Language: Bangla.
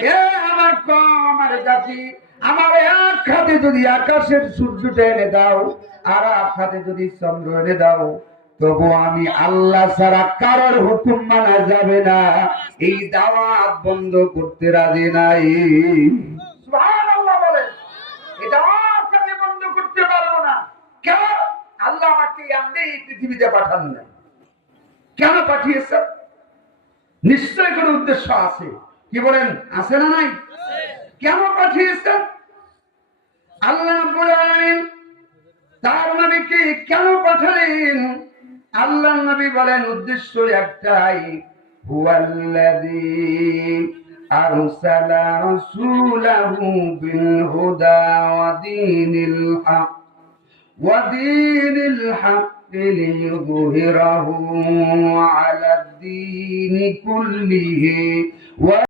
এ আমার কমের জাতি, আমার এক হাতে যদি আকাশের সূর্যটা এনে দাও আর এক হাতে যদি চন্দ্র এনে দাও, তবু আমি আল্লাহ ছাড়া কারোর হুকুম মানা যাবে না, এই দাওয়াত বন্ধ করতে রাজি নাই। সুবহানাল্লাহ বলেন। এই দাওয়াত আমি বন্ধ করতে পারবো না। কেন? আল্লাহ আমাকে এমনি এই পৃথিবীতে পাঠান না। কেন পাঠিয়েছেন? নিশ্চয় কোনো উদ্দেশ্য আছে। কি বলেন, আছে না নাই? কেন পাঠিয়েছেন? আল্লাহ রাব্বুল আলামিন তার নবীকে কেন পাঠালেন? আল্লাহ নবী বলেন উদ্দেশ্য একটাই, হুয়াল্লাযী আরসালা রাসূলাহু বিল হুদা ওয়া দীনিল হক লিইয়ুযহিরাহু আলাদ দীনি কুল্লিহি।